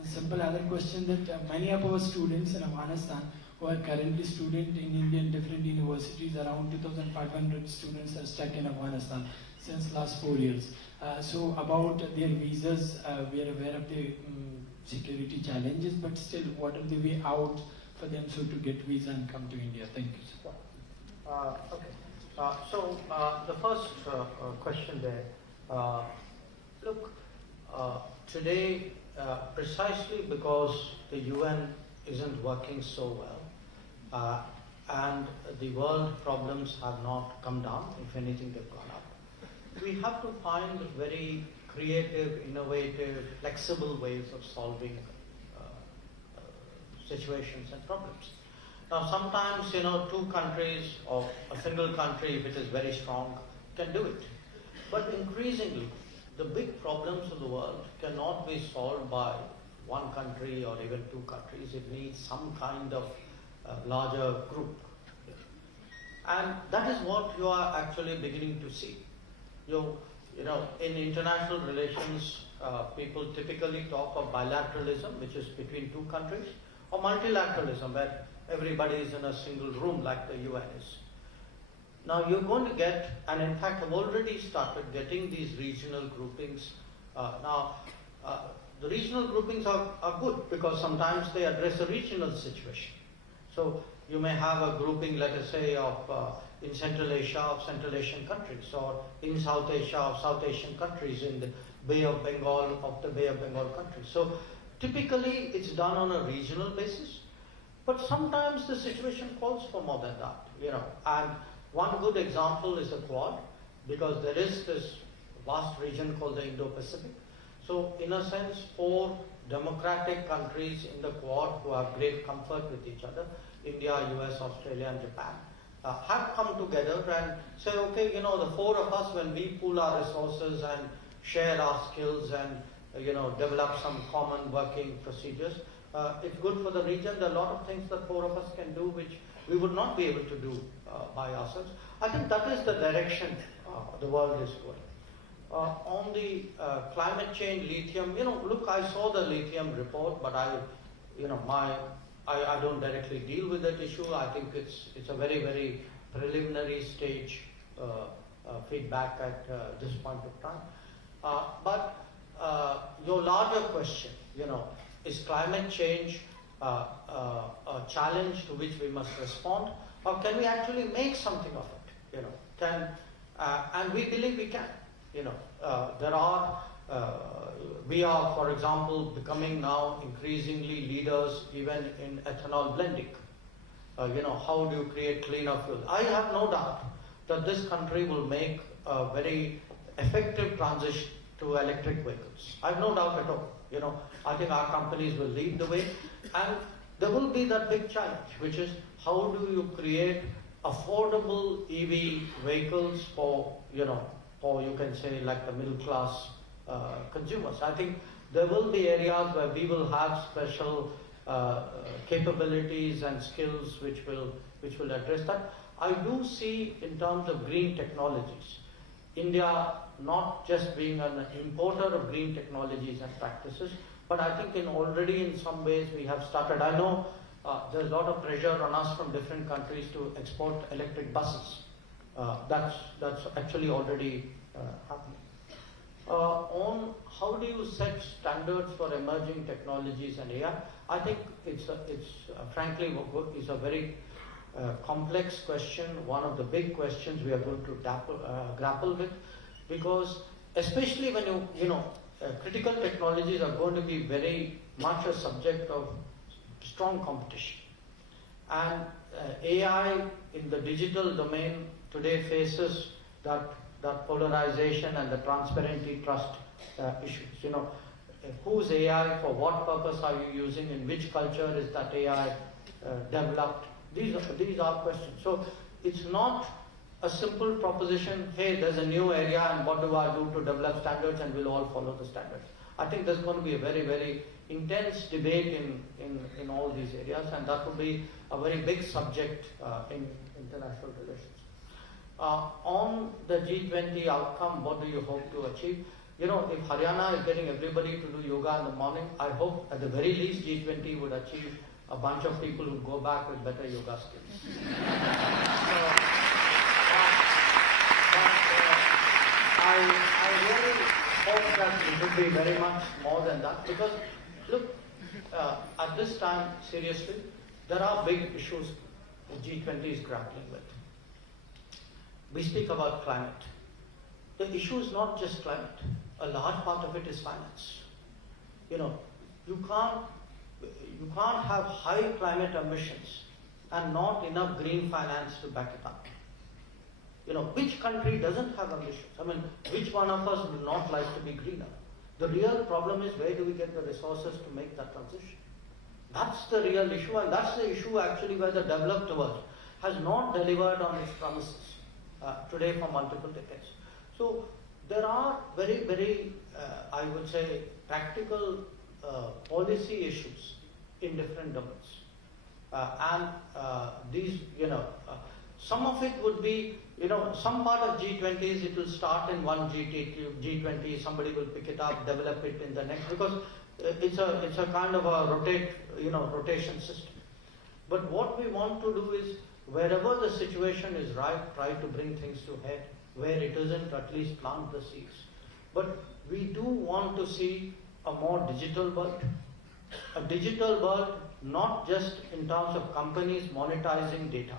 simple other question, that many of our students in Afghanistan who are currently students in Indian different universities, around 2,500 students are stuck in Afghanistan since last 4 years. So about their visas, we are aware of the security challenges, but still, what are the way out for them so to get visa and come to India? Thank you, sir. Okay. So the first question there. Look, today, precisely because the UN isn't working so well, and the world problems have not come down, if anything they've gone up, we have to find very creative, innovative, flexible ways of solving situations and problems. Now sometimes, two countries or a single country, if it is very strong, can do it. But increasingly, the big problems of the world cannot be solved by one country or even two countries. It needs some kind of larger group. And that is what you are actually beginning to see. In international relations, people typically talk of bilateralism, which is between two countries, or multilateralism, where everybody is in a single room like the UN is. Now you're going to get, and in fact have already started getting these regional groupings. The regional groupings are good because sometimes they address a regional situation. So you may have a grouping, let us say, in Central Asia of Central Asian countries, or in South Asia of South Asian countries, in the Bay of Bengal of the Bay of Bengal countries. So typically it's done on a regional basis, but sometimes the situation calls for more than that, And one good example is the Quad, because there is this vast region called the Indo-Pacific. So in a sense, 4 democratic countries in the Quad who have great comfort with each other, India, US, Australia and Japan, have come together and say, okay, the 4 of us, when we pool our resources and share our skills and develop some common working procedures, it's good for the region. There are a lot of things that 4 of us can do which we would not be able to do by ourselves. I think that is the direction the world is going. On the climate change, lithium, look, I saw the lithium report, but I don't directly deal with that issue. I think it's a very, very preliminary stage feedback at this point of time. But your larger question, is climate change a challenge to which we must respond, or can we actually make something of it? And we believe we can. We are, for example, becoming now increasingly leaders even in ethanol blending. How do you create cleaner fuel? I have no doubt that this country will make a very effective transition to electric vehicles. I have no doubt at all. I think our companies will lead the way. And there will be that big challenge, which is how do you create affordable EV vehicles for, or you can say like the middle class consumers. I think there will be areas where we will have special capabilities and skills which will address that. I do see in terms of green technologies, India not just being an importer of green technologies and practices, but I think already in some ways we have started. I know there's a lot of pressure on us from different countries to export electric buses. That's actually already happening. On how do you set standards for emerging technologies and AI? I think it's frankly is a very complex question, one of the big questions we are going to grapple with, because especially when critical technologies are going to be very much a subject of strong competition. And AI in the digital domain today faces that polarization and the transparency trust issues. Whose AI, for what purpose are you using, in which culture is that AI developed? These are questions. So it's not a simple proposition, hey, there's a new area and what do I do to develop standards and we'll all follow the standards. I think there's going to be a very, very intense debate in all these areas, and that will be a very big subject in international relations. On the G20 outcome, what do you hope to achieve? If Haryana is getting everybody to do yoga in the morning, I hope at the very least G20 would achieve a bunch of people who go back with better yoga skills. I really hope that it will be very much more than that, because look, at this time, seriously, there are big issues the G20 is grappling with. We speak about climate. The issue is not just climate. A large part of it is finance. You can't have high climate ambitions and not enough green finance to back it up. Which country doesn't have ambitions? I mean, which one of us would not like to be greener? The real problem is, where do we get the resources to make that transition? That's the real issue, and that's the issue actually where the developed world has not delivered on its promises today for multiple decades. So there are very, very, I would say, practical policy issues in different domains. And these, some of it would be, some part of G20s, it will start in one G20, somebody will pick it up, develop it in the next, because it's a kind of a rotation system. But what we want to do is, wherever the situation is right, try to bring things to head. Where it isn't, at least plant the seeds. But we do want to see a more digital world. A digital world, not just in terms of companies monetizing data.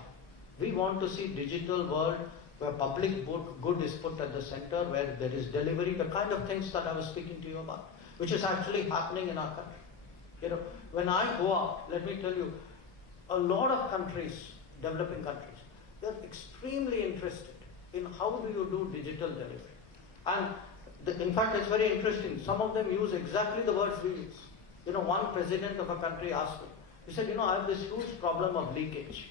We want to see digital world where public good is put at the center, where there is delivery, the kind of things that I was speaking to you about, which is actually happening in our country. When I go out, let me tell you, a lot of countries, developing countries, they're extremely interested in how do you do digital delivery. And in fact, it's very interesting. Some of them use exactly the words we use. One president of a country asked me, he said, I have this huge problem of leakage.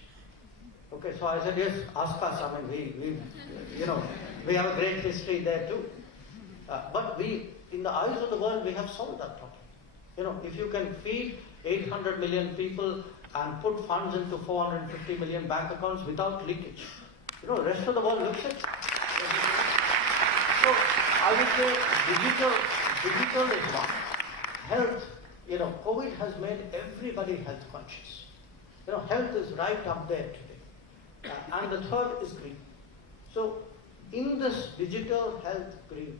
Okay, so I said, yes, ask us. I mean, we have a great history there too. But in the eyes of the world, we have solved that problem. If you can feed 800 million people and put funds into 450 million bank accounts without leakage, the rest of the world looks at it. So I would say digital is one. Health, COVID has made everybody health conscious. Health is right up there today. And the third is green. So in this digital health green,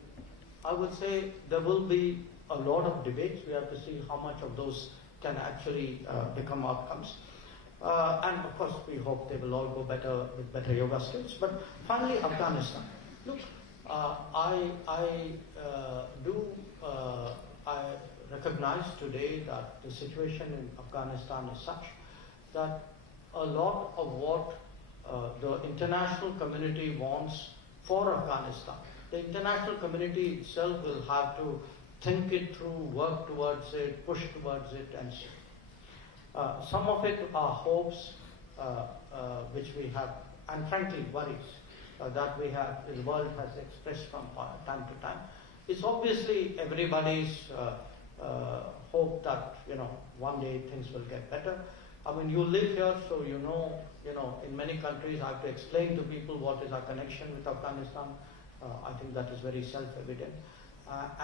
I would say there will be a lot of debates. We have to see how much of those can actually become outcomes. And of course, we hope they will all go better with better yoga skills. But finally, Afghanistan. Look, I recognize today that the situation in Afghanistan is such that a lot of what the international community wants for Afghanistan, the international community itself will have to think it through, work towards it, push towards it, and so. Some of it are hopes which we have, and frankly worries that the world has expressed from time to time. It's obviously everybody's hope that one day things will get better. I mean, you live here, so you know, in many countries I have to explain to people what is our connection with Afghanistan. I think that is very self-evident.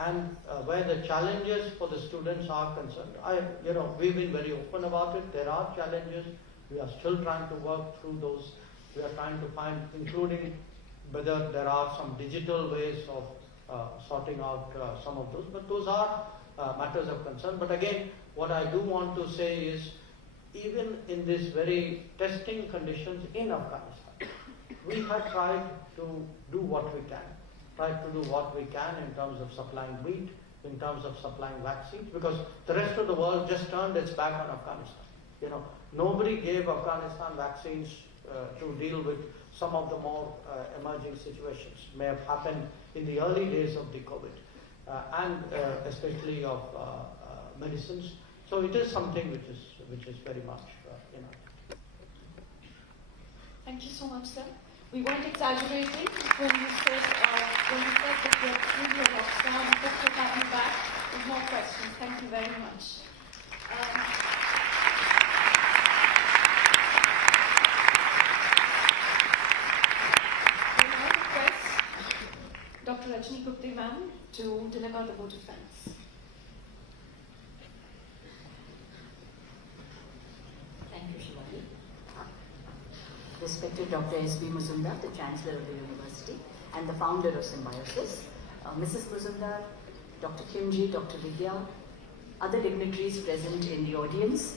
And where the challenges for the students are concerned, we've been very open about it. There are challenges. We are still trying to work through those. We are trying to find, including whether there are some digital ways of sorting out some of those. But those are matters of concern. But again, what I do want to say is, even in these very testing conditions in Afghanistan, we have tried to do what we can. Tried to do what we can in terms of supplying wheat, in terms of supplying vaccines, because the rest of the world just turned its back on Afghanistan. Nobody gave Afghanistan vaccines to deal with some of the more emerging situations. May have happened in the early days of the COVID, and especially of medicines. So it is something which is very much Thank you so much, sir. We weren't exaggerating when you said that you're truly a rock star. We hope to have you back with more questions. Thank you very much. We now request Dr. Rajni Gupte ma'am to deliver the vote of thanks. Thank you, Shivani. Respected Dr. S.B. Mazumdar, the Chancellor of the University and the founder of Symbiosis, Mrs. Mazumdar, Dr. Kimji, Dr. Vidya, other dignitaries present in the audience,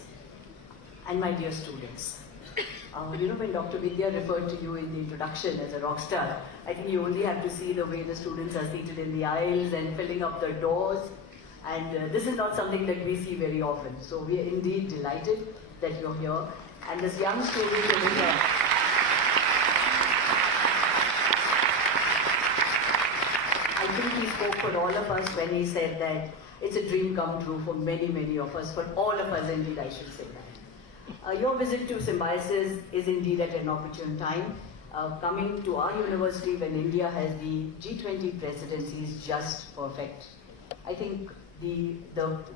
and my dear students. When Dr. Vidya referred to you in the introduction as a rock star, I think you only have to see the way the students are seated in the aisles and filling up the doors. And this is not something that we see very often. So we are indeed delighted that you're here. And this young student over here, I think he spoke for all of us when he said that it's a dream come true for many, many of us, for all of us indeed, I should say that. Your visit to Symbiosis is indeed at an opportune time. Coming to our university when India has the G20 presidency is just perfect. I think the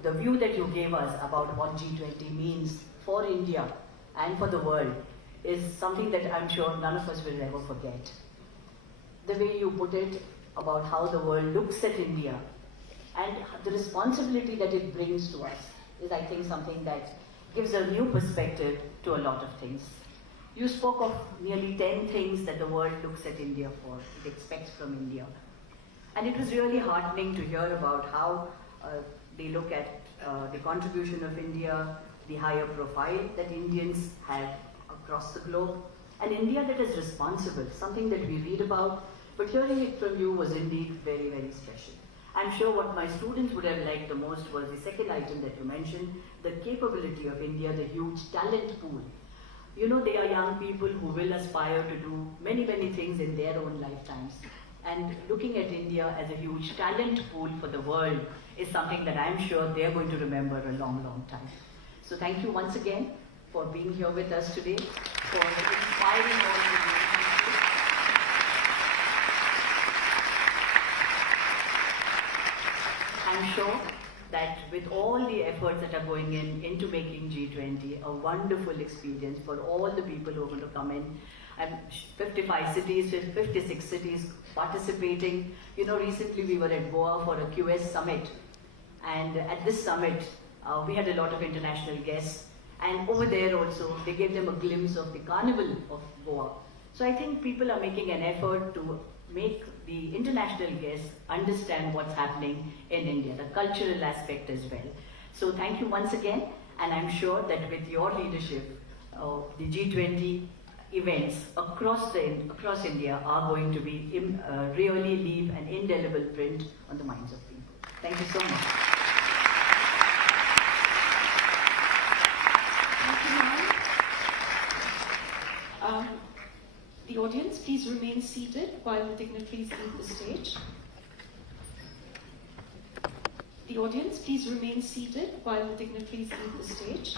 view that you gave us about what G20 means for India and for the world is something that I'm sure none of us will ever forget. The way you put it about how the world looks at India and the responsibility that it brings to us is, I think, something that gives a new perspective to a lot of things. You spoke of nearly 10 things that the world looks at India for, it expects from India. And it was really heartening to hear about how they look at the contribution of India, the higher profile that Indians have across the globe, and India that is responsible, something that we read about, but hearing it from you was indeed very, very special. I'm sure what my students would have liked the most was the second item that you mentioned, the capability of India, the huge talent pool. They are young people who will aspire to do many, many things in their own lifetimes. And looking at India as a huge talent pool for the world is something that I'm sure they're going to remember a long, long time. So thank you once again for being here with us today, for inspiring all of you. I'm sure that with all the efforts that are going into making G20 a wonderful experience for all the people who are going to come in, 55 cities, 56 cities participating. Recently we were at Goa for a QS summit, and at this summit we had a lot of international guests, and over there also they gave them a glimpse of the carnival of Goa. So I think people are making an effort to make the international guests understand what's happening in India, the cultural aspect as well. So thank you once again, and I'm sure that with your leadership, the G20 events across India are going to be really leave an indelible print on the minds of people. Thank you so much. Thank you, ma'am. The audience, please remain seated while the dignitaries leave the stage. The audience, please remain seated while the dignitaries leave the stage.